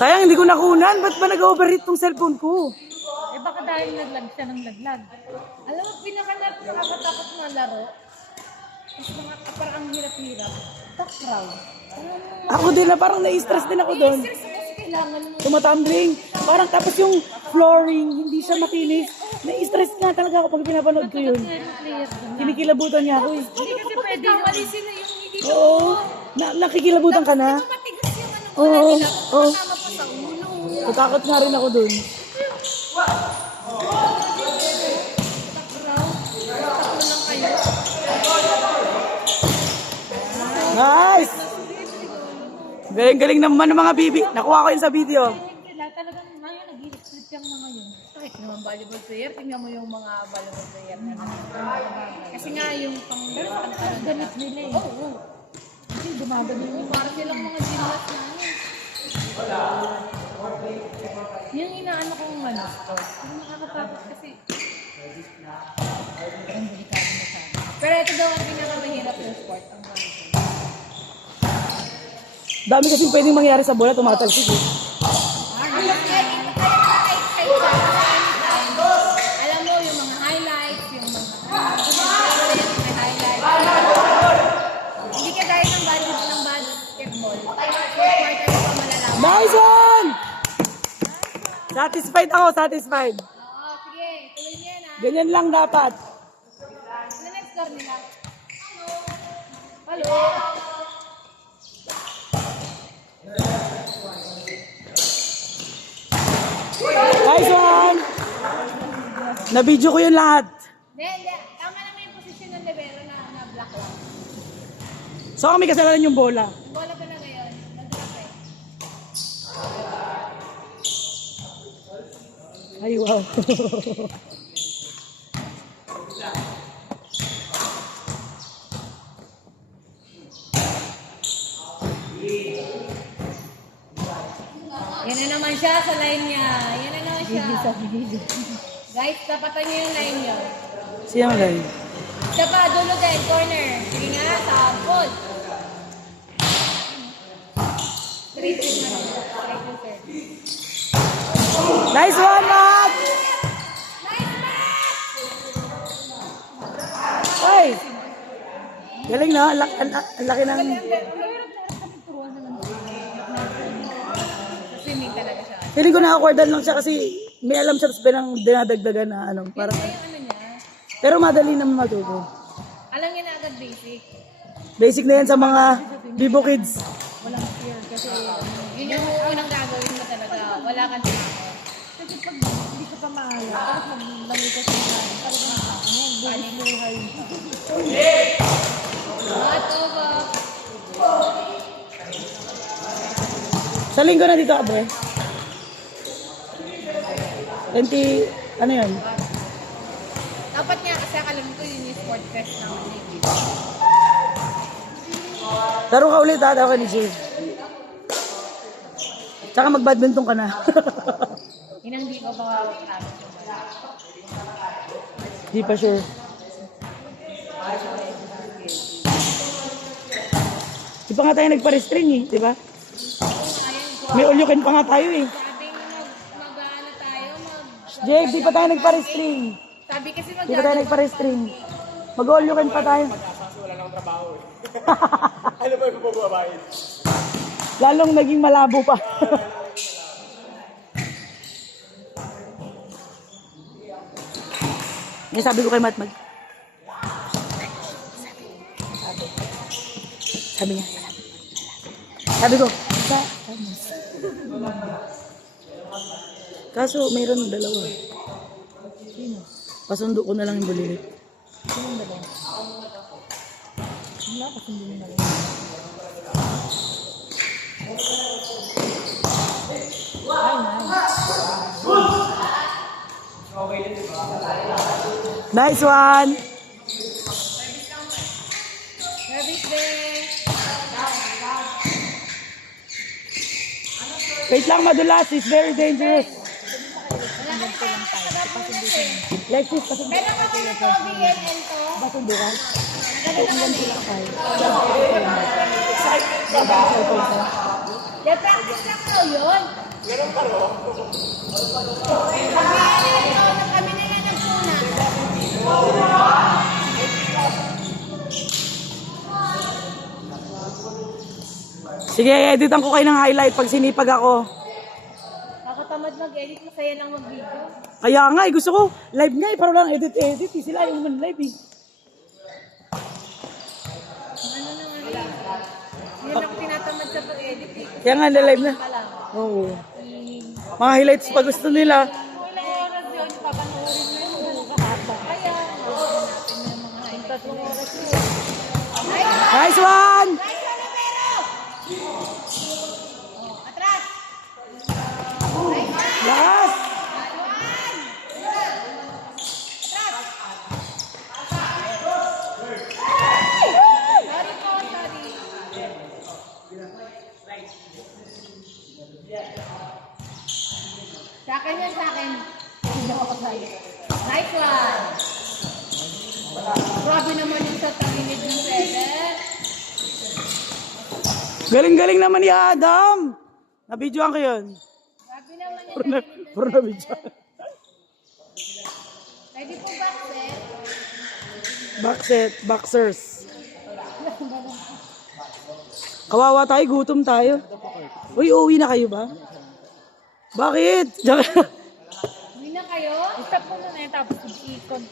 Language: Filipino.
Sayang, hindi ko nakunan. Ba't ba nag-overheat tong cellphone ko? Eh baka dahil naglag siya ng laglag. Alam mo, pinaka-nakakatakot na laro. Is mga parang ang hirap-hirap. Takraw. Ako din na parang na-stress din ako doon. Stress kasi kailangan mo. Tumatumbling. Parang tapos yung flooring, hindi siya makinis. Na-stress nga talaga ako pag pinapanood ko yun. Kinikilabutan niya ako eh. Hindi kasi pwede mali sila yung hindi ko. Oo. Nakikilabutan ka na? Matigas yung ano ko Oo. nila. Oo. Kasama pa sa ulo. Natakot nga rin ako doon. Takraw. Takbo lang kayo. Nice! Galing-galing naman ng mga bibi. Nakuha ko yun sa video. Sila talagang ngayon nag-i-split yung mga yun. Kahit naman volleyball player, tingnan mo yung mga volleyball player na kasi nga yung pang ganit nila eh. Oo. Kasi dumadami yung parang silang mga gymnast na ano. Yung inaano kong ano, ang nakakatakot kasi ang delikado na sana. Pero ito daw ang pinakamahirap ng sport, ang volleyball. Dami kasi pwedeng mangyari sa bola, tumatalsik eh. Alam mo, yung mga highlights, yung mga highlights. Hindi ka dahil ng basketball. Quarter pa malalaman. Nice one! Satisfied ako, satisfied. Oo, sige. Tuloy niya na. Ganyan lang dapat. Ano next score nila? Hello? Nice one! Na-video ko yun lahat. Hindi. Tama naman yung posisyon ng libero na black lang. So kami kasalanan yung bola. Yung bola pa na ngayon. Nag-drop eh. Ay, wow. Yan na naman siya sa line niya. Yan na naman siya. Guys, tapatan niyo yung line niyo. Siya mo lang. Siya pa, dulo din, corner. Sige nga, sabot. Straight to na. Straight to third. Nice one, Matt! Nice match! Ay! Galing na, ang laki ng... Swimming talaga siya. Feeling ko na-accordan lang siya kasi may alam siya tapos binang dinadagdagan na ano. Parang, Kaya yung ano niya, pero madali naman matuto. alam niya na agad basic. Basic na yan sa mga Bibo kids. Walang fear kasi yun yung unang gagawin mo talaga. Wala kang tinakot. Kasi pag hindi ka pa maalam, tapos maglangoy ka sa ilalim, talagang buhay. Not over. Sa linggo na dito, abe. 20, ano yun? Dapat nga kasi akalam ko yun yung sport fest naman eh. Laro ka ulit ha, daw ka ni Jay. Tsaka mag-badminton ka na. Yun ang di pa baka Di pa sure. Di pa nga tayo nagpa-restring eh, di ba? May ulyukin pa nga tayo eh. sabi mag-ano tayo, Jake, di pa tayo nagpa-restring. sabi kasi Di pa tayo nagpa-restring. Mag-ulyukin pa tayo. Ano ba yung mabababain? Lalong naging malabo pa. Yung sabi ko kay Matt, sabi niya, sabi ko, kaso mayroon dalawa. Sino? Pasundo ko na lang yung bulilit. Sino ba? Wala kasi hindi na lang. Nice one! Service day! Wait lang, madulas. It's very dangerous. Wala ka lang tayo. Lexis, pasundo. Meron kasi ng BNN to. Pasundo ka. De practice lang daw yun. Kami na yan nagpuna. Sige, editan ko kayo ng highlight pag sinipag ako. Nakatamad mag-edit, masaya lang mag-video. Kaya nga eh, gusto ko, live nga eh, para lang edit-edit eh. Sila yung man live eh. Ano na nga yun ako tinatamad sa pag-edit eh. Kaya nga, live na. Pa lang. Oo. Mga highlights pa gusto nila. Kung ilang oras yun, papanoorin mo yung buong kahaba. Kaya, natin yung mga highlights. 3 oras yun. Nice one! Atras! Last! Sorry po, sorry. Sa akin yan, sa akin. Hindi ako sa'yo. Nice one! Grabe naman yung sa tangilid yung feather. Galing-galing naman ni Adam! Nabidyoan ko yun. Grabe naman yung tangilid yung Puro nabidyoan. Ready po ba, sir? Backset, boxers. Kawawa tayo, gutom tayo. Uy, uuwi na kayo ba? Bakit? Hindi na kayo? Stop mo na tapos ikon.